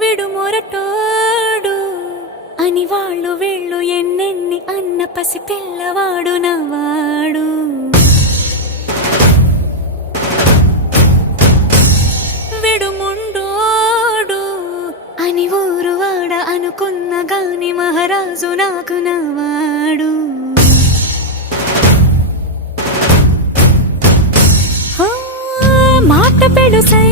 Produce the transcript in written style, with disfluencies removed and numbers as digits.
విడు మొరటోడు అని వాళ్ళు వీళ్ళు ఎన్నెన్ని అన్న పసి పిల్లవాడు నవ్వాడు. విడు ముండోడు అని ఊరు వాడ అనుకున్న గాని మహారాజు నాకు నవ్వాడు. మాట పెడుసై